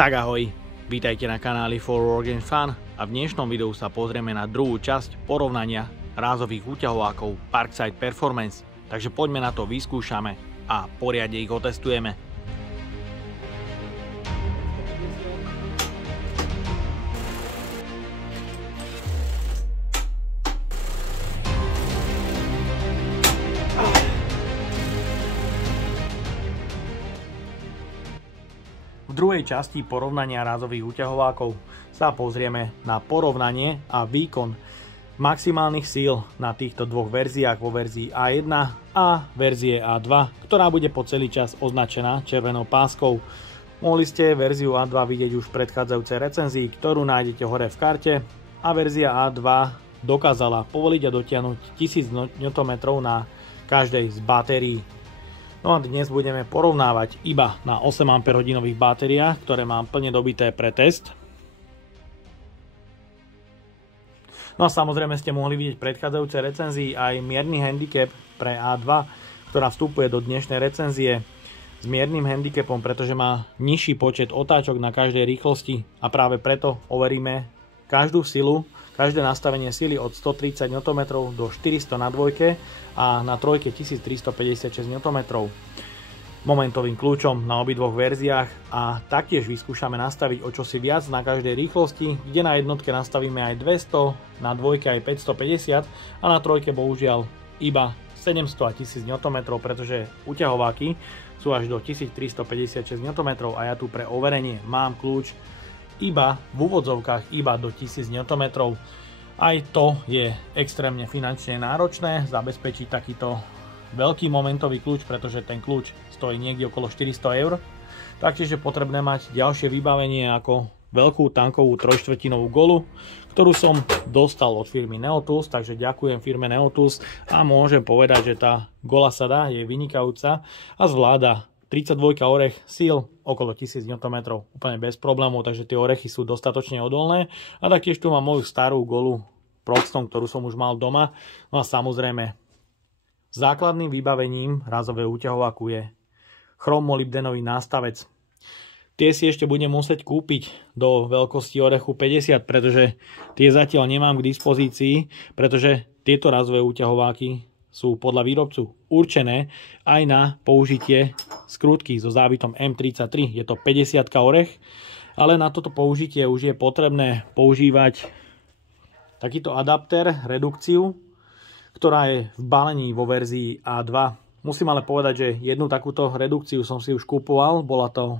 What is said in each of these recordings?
Tak ahoj, vítajte na kanáli For Work and Fun a v dnešnom videu sa pozrieme na druhú časť porovnania rázových úťahovákov Parkside Performance. Takže poďme na to, vyskúšame a poriadne ich otestujeme. V druhej časti porovnania rázových úťahovákov sa pozrieme na porovnanie a výkon maximálnych síl na týchto dvoch verziách, vo verzii A1 a verzie A2, ktorá bude po celý čas označená červenou páskou. Mohli ste verziu A2 vidieť už v predchádzajúcej recenzii, ktorú nájdete hore v karte, a verzia A2 dokázala povoliť a dotiahnuť 1000 Nm na každej z batérií. No a dnes budeme porovnávať iba na 8 Ah batériách, ktoré mám plne dobité pre test. No a samozrejme ste mohli vidieť v predchádzajúcej recenzii aj mierny handicap pre A2, ktorá vstupuje do dnešnej recenzie s miernym handicapom, pretože má nižší počet otáčok na každej rýchlosti a práve preto overíme každú silu, každé nastavenie sily od 130 Nm do 400 na dvojke a na trojke 1356 Nm. Momentovým kľúčom na obidvoch verziách a taktiež vyskúšame nastaviť o čosi viac na každej rýchlosti, kde na jednotke nastavíme aj 200, na dvojke aj 550 a na trojke bohužiaľ iba 700 a 1000 Nm, pretože úťahováky sú až do 1356 Nm a ja tu pre overenie mám kľúč iba v úvodzovkách iba do 1000 Nm. Aj to je extrémne finančne náročné zabezpečiť takýto veľký momentový kľúč, pretože ten kľúč stojí niekde okolo 400 €. Taktiež je potrebné mať ďalšie vybavenie ako veľkú tankovú 3/4 golu, ktorú som dostal od firmy Neotools, takže ďakujem firme Neotools a môžem povedať, že tá gola sa dá, je vynikajúca a zvláda 32 orech síl okolo 1000 Nm úplne bez problémov, takže tie orechy sú dostatočne odolné. A taktiež tu mám moju starú golu Proxton, ktorú som už mal doma. No a samozrejme základným vybavením rázového úťahováku je chromolybdenový nástavec. Tie si ešte budem musieť kúpiť do veľkosti orechu 50, pretože tie zatiaľ nemám k dispozícii, pretože tieto rázové úťahováky sú podľa výrobcu určené aj na použitie skrutky so závitom M33. Je to 50 orech, ale na toto použitie už je potrebné používať takýto adapter, redukciu, ktorá je v balení vo verzii A2. Musím ale povedať, že jednu takúto redukciu som si už kupoval, bola to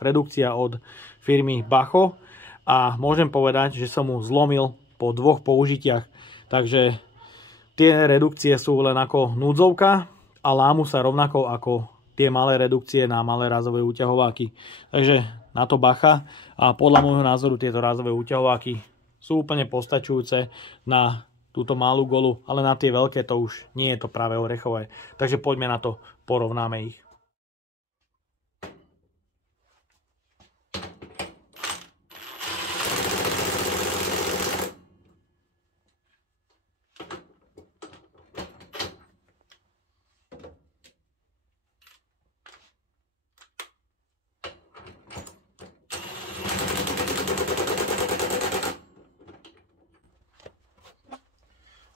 redukcia od firmy Bacho a môžem povedať, že som mu zlomil po dvoch použitiach, takže tie redukcie sú len ako núdzovka a lámu sa rovnako ako tie malé redukcie na malé rázové úťahováky. Takže na to bacha a podľa môjho názoru tieto rázové úťahováky sú úplne postačujúce na túto malú golu, ale na tie veľké to už nie je to práve orechové. Takže poďme na to, porovnáme ich.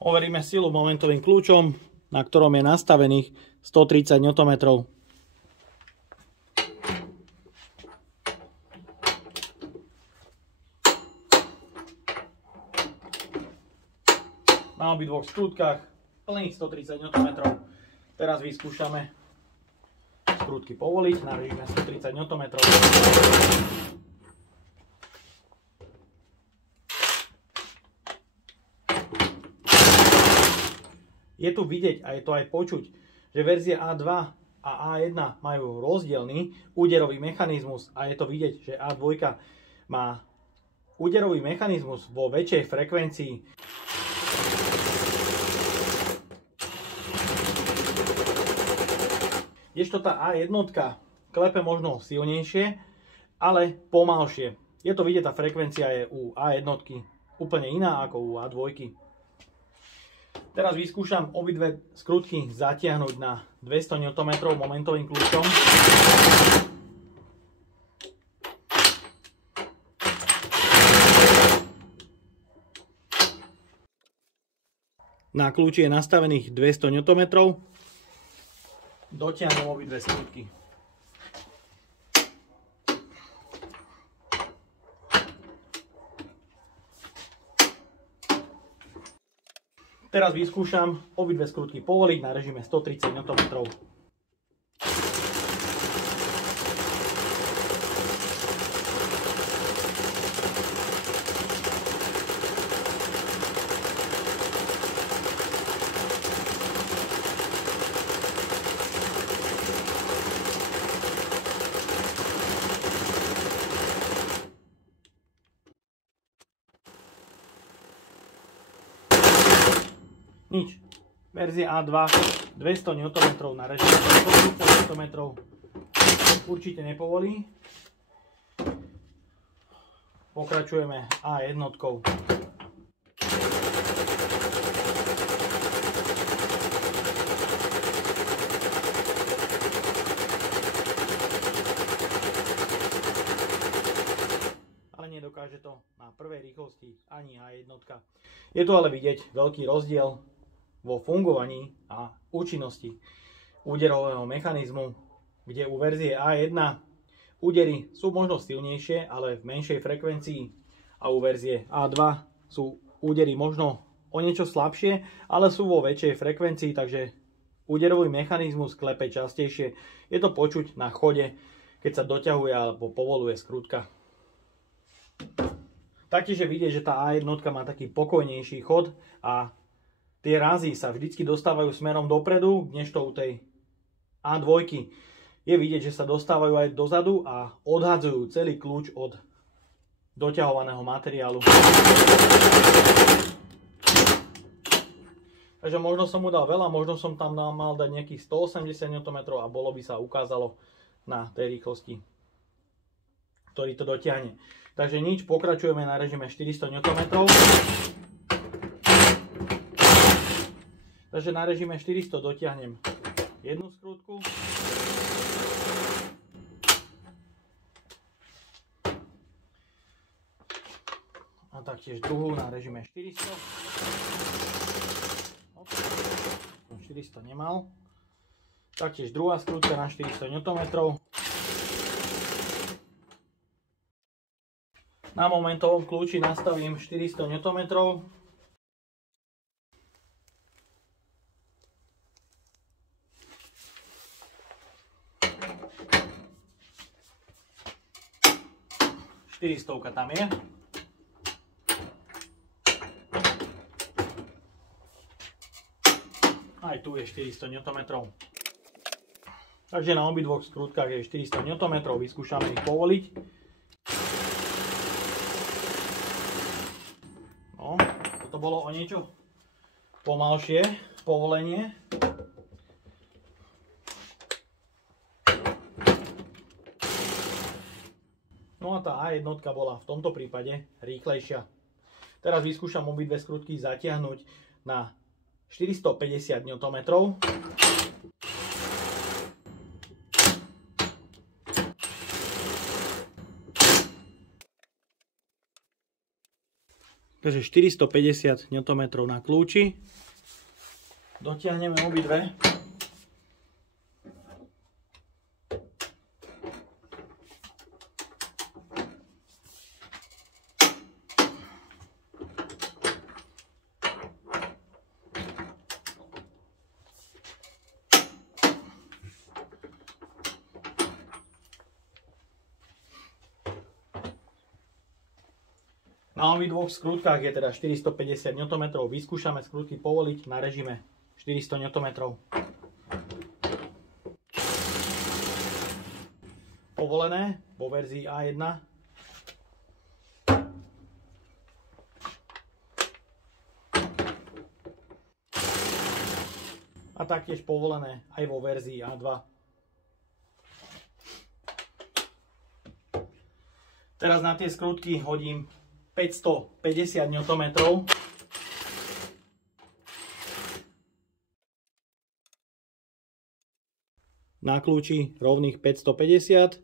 Overíme silu momentovým kľúčom, na ktorom je nastavených 130 Nm. Na obidvoch skrutkách plných 130 Nm. Teraz vyskúšame skrutky povoliť, narežíme 130 Nm. Je tu vidieť a je to aj počuť, že verzia A2 a A1 majú rozdielny úderový mechanizmus a je to vidieť, že A2 má úderový mechanizmus vo väčšej frekvencii. Kdežto tá A1 klepe možno silnejšie, ale pomalšie. Je to vidieť, tá frekvencia je u A1 úplne iná ako u A2. Teraz vyskúšam obidve skrutky zatiahnuť na 200 Nm momentovým kľúčom. Na kľúči je nastavených 200 Nm. Dotiahnem obidve skrutky. Teraz vyskúšam obidve skrutky povoliť na režime 130 Nm. Nič. Verzia A2 200 Nm na režime 130 Nm určite nepovolí. Pokračujeme A1. Ale nedokáže to na prvej rýchlosti ani A1. Je tu ale vidieť veľký rozdiel vo fungovaní a účinnosti úderového mechanizmu, kde u verzie A1 údery sú možno silnejšie, ale v menšej frekvencii, a u verzie A2 sú údery možno o niečo slabšie, ale sú vo väčšej frekvencii, takže úderový mechanizmus klepe častejšie. Je to počuť na chode, keď sa doťahuje alebo povoluje skrutka. Taktiež je vidieť, že tá A1 má taký pokojnejší chod a tie razy sa vždycky dostávajú smerom dopredu, kdežto u tej A2 je vidieť, že sa dostávajú aj dozadu a odhadzujú celý kľúč od doťahovaného materiálu. Takže možno som mu dal veľa, možno som tam mal dať nejakých 180 Nm a bolo by sa ukázalo na tej rýchlosti, ktorý to dotiahne. Takže nič, pokračujeme na režime 400 Nm. Takže na režime 400 dotiahnem jednu skrutku. A taktiež druhú na režime 400. 400 nemal. Taktiež druhá skrutka na 400 Nm. Na momentovom kľúči nastavím 400 Nm. Stovka tam je. Aj tu je 400 Nm. Takže na obidvoch skrutkách je 400 Nm. Vyskúšame ich povoliť. No, toto bolo o niečo pomalšie povolenie. No a tá A1 bola v tomto prípade rýchlejšia. Teraz vyskúšam obidve skrutky zatiahnuť na 450 Nm. Takže 450 Nm na kľúči. Dotiahneme obidve. Na obidvoch skrutkách je teda 450 Nm. Vyskúšame skrutky povoliť na režime 400 Nm. Povolené vo verzii A1. A taktiež povolené aj vo verzii A2. Teraz na tie skrutky hodím 550 Nm. Na kľúči rovných 550.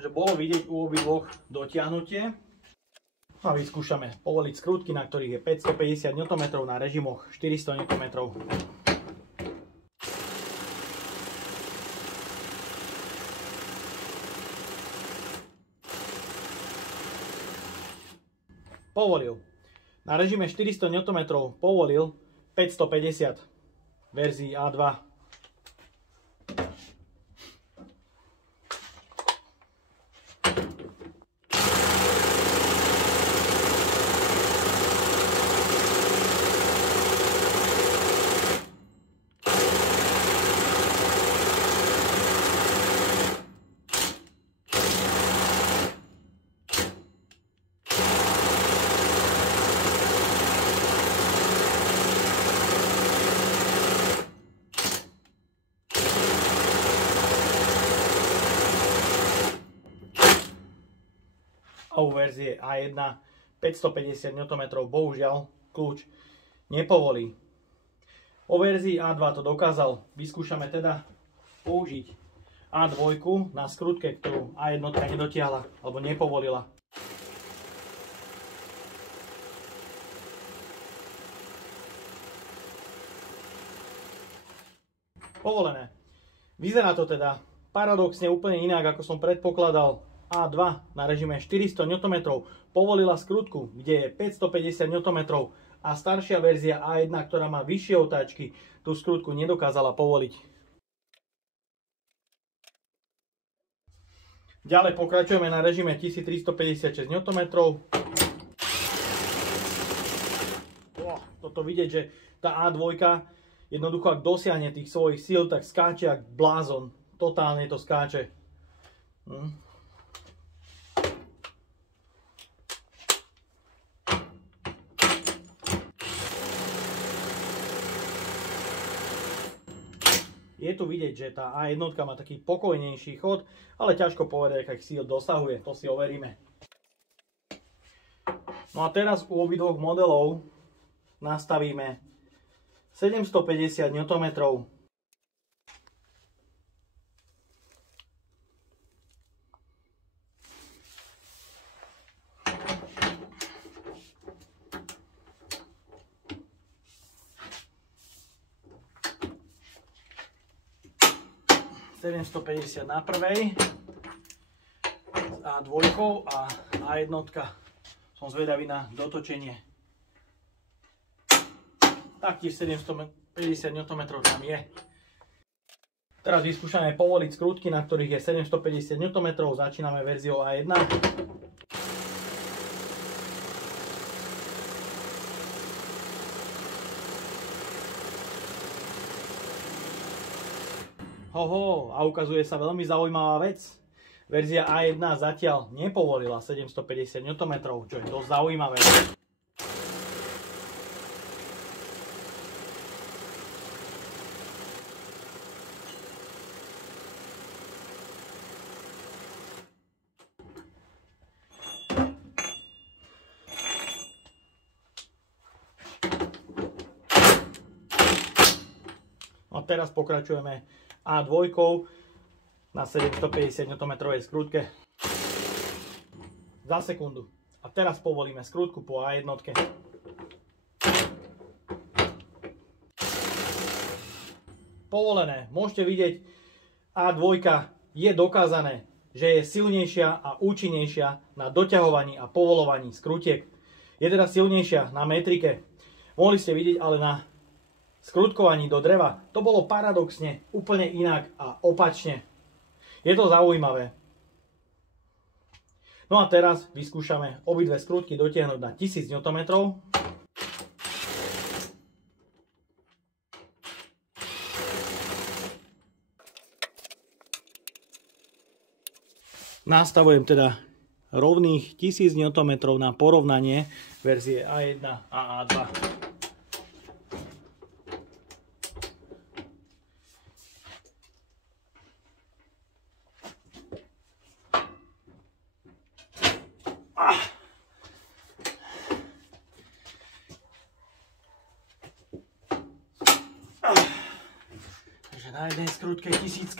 že bolo vidieť u obidvoch dotiahnutie. A vyskúšame povoliť skrutky, na ktorých je 550 Nm na režimoch 400 Nm. Povolil. Na režime 400 Nm povolil 550 verzii A2. A u verzie A1 550 Nm bohužiaľ kľúč nepovolí. O verzii A2 to dokázal. Vyskúšame teda použiť A2 na skrutke, ktorú A1 nedotiahla alebo nepovolila. Povolené. Vyzerá to teda paradoxne úplne inak, ako som predpokladal. A2 na režime 400 Nm povolila skrutku, kde je 550 Nm a staršia verzia A1, ktorá má vyššie otáčky, tú skrutku nedokázala povoliť. Ďalej pokračujeme na režime 1356 Nm. Toto vidieť, že tá A2 jednoducho, ak dosiahne tých svojich síl, tak skáče jak blázon. Totálne to skáče. Je tu vidieť, že tá A1 má taký pokojnejší chod, ale ťažko povedať, akých síl dosahuje, to si overíme. No a teraz u obidvoch modelov nastavíme 750 Nm. ...750 na prvej s A2 a A1 som zvedavý na dotočenie. Taktiež 750 Nm tam je. Teraz vyskúšame povoliť skrutky, na ktorých je 750 Nm. Začíname verziou A1. Hoho, a ukazuje sa veľmi zaujímavá vec. Verzia A1 zatiaľ nepovolila 750 Nm, čo je dosť zaujímavé. A teraz pokračujeme A2 na 750 Nm skrutke za sekundu. A teraz povolíme skrutku po A1. Povolené. Môžete vidieť, A2 je dokázané, že je silnejšia a účinnejšia na doťahovaní a povolovaní skrutiek. Je teda silnejšia na metrike. Mohli ste vidieť ale na skrutkovaní do dreva, to bolo paradoxne úplne inak a opačne. Je to zaujímavé. No a teraz vyskúšame obidve skrutky dotiahnuť na 1000 Nm. Nastavujem teda rovných 1000 Nm na porovnanie verzie A1 a A2. Takže na jednej skrutke 1000.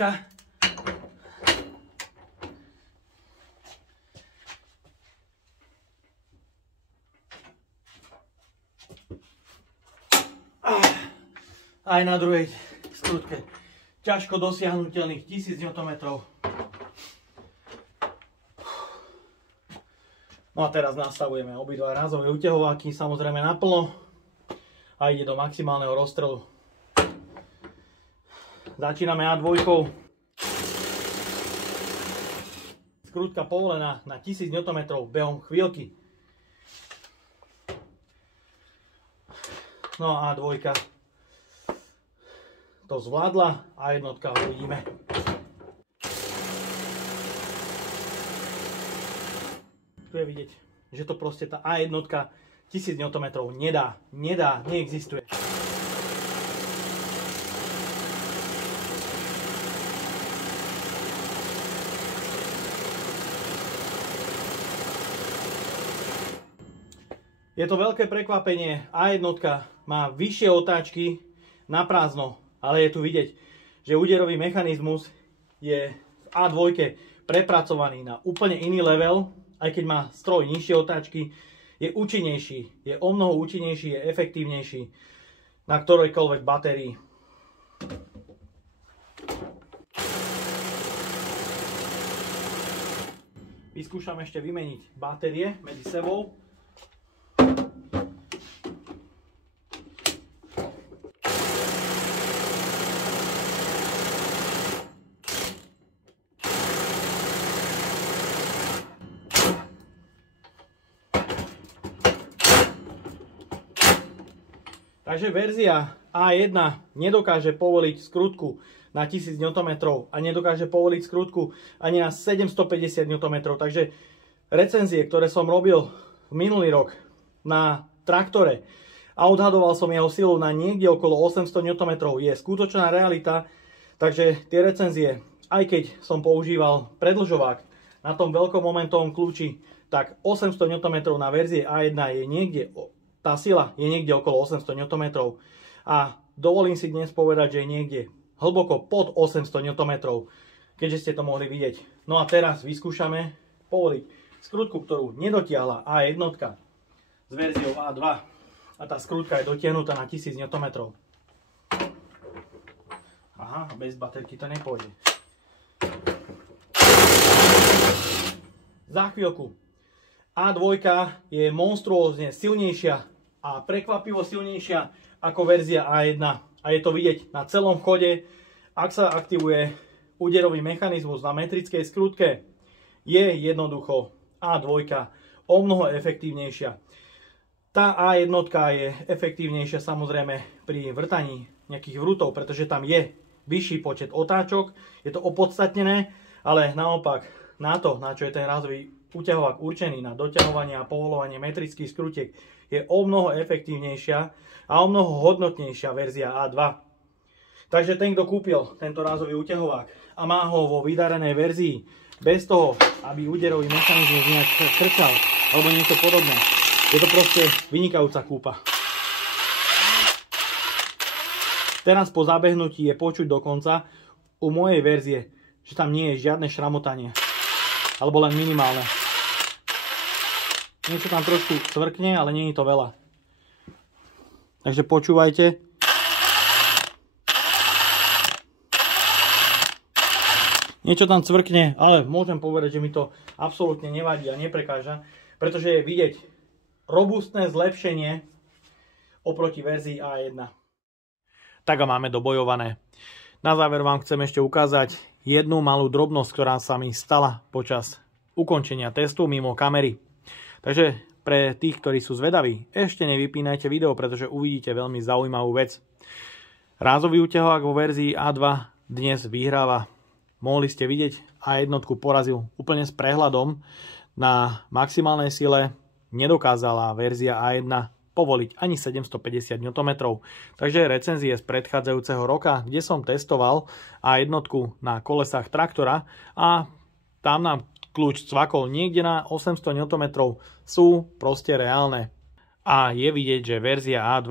aj na druhej skrutke. Ťažko dosiahnutelných 1000 Nm. No a teraz nastavujeme obidva rázové uťahováky, samozrejme naplno a ide do maximálneho rozstrelu. Začíname A2. Skrutka povolená na 1000 Nm behom chvíľky. No a A2 to zvládla a jednotka uvidíme. Tu je vidieť, že to proste tá A1 1000 Nm nedá, neexistuje. Je to veľké prekvapenie, A1 má vyššie otáčky na prázdno, ale je tu vidieť, že úderový mechanizmus je v A2 prepracovaný na úplne iný level, aj keď má stroj nižšie otáčky, je účinnejší, je omnoho účinnejší, je efektívnejší na ktorejkoľvek batérii. Vyskúšam ešte vymeniť batérie medzi sebou. Takže verzia A1 nedokáže povoliť skrutku na 1000 Nm a nedokáže povoliť skrutku ani na 750 Nm. Takže recenzie, ktoré som robil v minulý rok na traktore a odhadoval som jeho silu na niekde okolo 800 Nm, je skutočná realita. Takže tie recenzie, aj keď som používal predĺžovák na tom veľkom momentovom kľúči, tak 800 Nm na verzie A1 je niekde, tá sila je niekde okolo 800 Nm. A dovolím si dnes povedať, že je niekde hlboko pod 800 Nm, keďže ste to mohli vidieť. No a teraz vyskúšame povoliť skrutku, ktorú nedotiahla A1 s verziou A2. A tá skrutka je dotiahnutá na 1000 Nm. Aha, bez baterky to nepôjde. Za chvíľku. A2 je monštruózne silnejšia a prekvapivo silnejšia ako verzia A1. A je to vidieť na celom chode, ak sa aktivuje úderový mechanizmus na metrickej skrutke, je jednoducho A2 o mnoho efektívnejšia. Tá A1 je efektívnejšia samozrejme pri vrtaní nejakých vrutov, pretože tam je vyšší počet otáčok, je to opodstatnené, ale naopak na to, na čo je ten rázový uťahovák určený na doťahovanie a povoľovanie metrických skrutiek, je o mnoho efektívnejšia a o mnoho hodnotnejšia verzia A2. Takže ten, kto kúpil tento rázový uťahovák a má ho vo vydarenej verzii, bez toho, aby úderový mechanizmus nejak krčal alebo niečo podobné, je to proste vynikajúca kúpa. Teraz po zabehnutí je počuť dokonca u mojej verzie, že tam nie je žiadne šramotanie, alebo len minimálne. Niečo tam trošku cvrkne, ale nie je to veľa. Takže počúvajte. Niečo tam cvrkne, ale môžem povedať, že mi to absolútne nevadí a neprekáža, pretože je vidieť robustné zlepšenie oproti verzii A1. Tak a máme dobojované. Na záver vám chcem ešte ukázať jednu malú drobnosť, ktorá sa mi stala počas ukončenia testu mimo kamery. Takže pre tých, ktorí sú zvedaví, ešte nevypínajte video, pretože uvidíte veľmi zaujímavú vec. Rázový uťahovák vo verzii A2 dnes vyhráva. Mohli ste vidieť, A1 porazil úplne s prehľadom. Na maximálnej sile nedokázala verzia A1 povoliť ani 750 Nm. Takže recenzie z predchádzajúceho roka, kde som testoval A1 na kolesách traktora a tam nám kľúč cvakol niekde na 800 Nm, sú proste reálne. A je vidieť, že verzia A2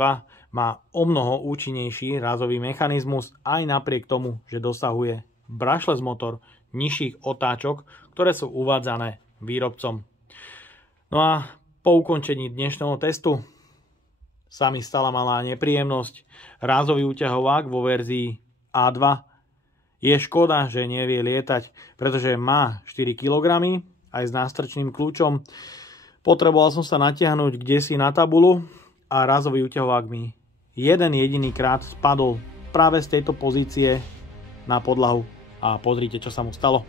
má o mnoho účinnejší rázový mechanizmus aj napriek tomu, že dosahuje brushless motor nižších otáčok, ktoré sú uvádzané výrobcom. No a po ukončení dnešného testu sa mi stala malá nepríjemnosť. Rázový úťahovák vo verzii A2 je škoda, že nevie lietať, pretože má 4 kg aj s nástrčným kľúčom. Potreboval som sa natiahnuť kdesi na tabulu a rázový úťahovák mi jeden jediný krát spadol práve z tejto pozície na podlahu a pozrite, čo sa mu stalo.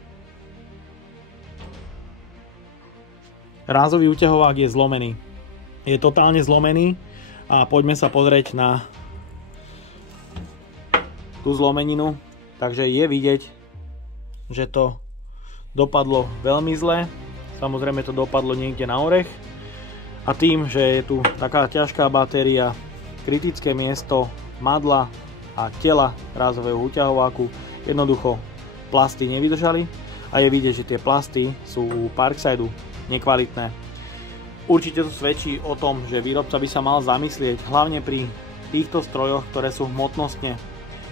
Rázový úťahovák je zlomený. Je totálne zlomený a poďme sa pozrieť na tú zlomeninu. Takže je vidieť, že to dopadlo veľmi zle. Samozrejme to dopadlo niekde na orech. A tým, že je tu taká ťažká batéria, kritické miesto madla a tela rázového úťahováku, jednoducho plasty nevydržali a je vidieť, že tie plasty sú u Parksideu nekvalitné. Určite to svedčí o tom, že výrobca by sa mal zamyslieť hlavne pri týchto strojoch, ktoré sú hmotnostne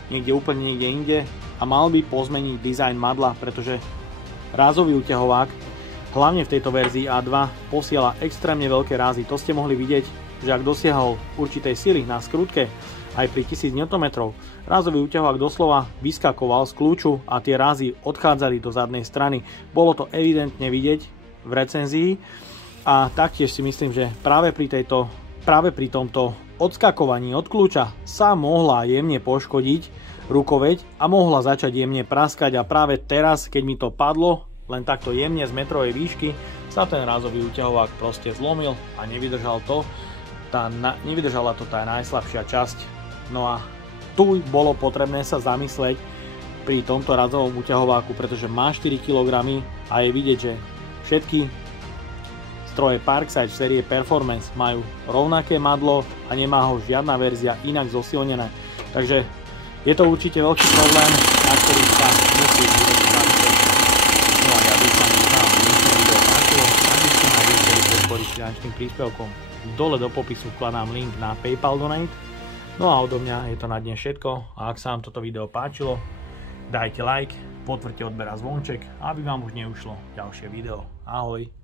niekde úplne niekde inde a mal by pozmeniť dizajn madla, pretože rázový úťahovák hlavne v tejto verzii A2 posiela extrémne veľké rázy. To ste mohli vidieť, že ak dosiahol určitej sily na skrutke aj pri 1000 Nm, rázový úťahovák doslova vyskakoval z kľúču a tie rázy odchádzali do zadnej strany. Bolo to evidentne vidieť v recenzii a taktiež si myslím, že práve pri tomto odskakovaní od kľúča sa mohla jemne poškodiť rukoveď a mohla začať jemne praskať a práve teraz, keď mi to padlo, len takto jemne z metrovej výšky, sa ten rázový úťahovák proste zlomil a nevydržala to tá najslabšia časť. No a tu bolo potrebné sa zamysleť pri tomto rázovom úťahováku, pretože má 4 kg a je vidieť, že všetky stroje Parkside v série Performance majú rovnaké madlo a nemá ho žiadna verzia inak zosilnené. Takže je to určite veľký problém, na ktorý sa musí vyrobiť. No a ja dúfam, že sa vám dnešné video páčilo. Ak by ste ma chceli podporiť finančným príspevkom, dole do popisu vkladám link na PayPal Donate. No a odo mňa je to na dnes všetko a ak sa vám toto video páčilo, dajte like, potvrďte odber a zvonček, aby vám už neušlo ďalšie video. Ahoj!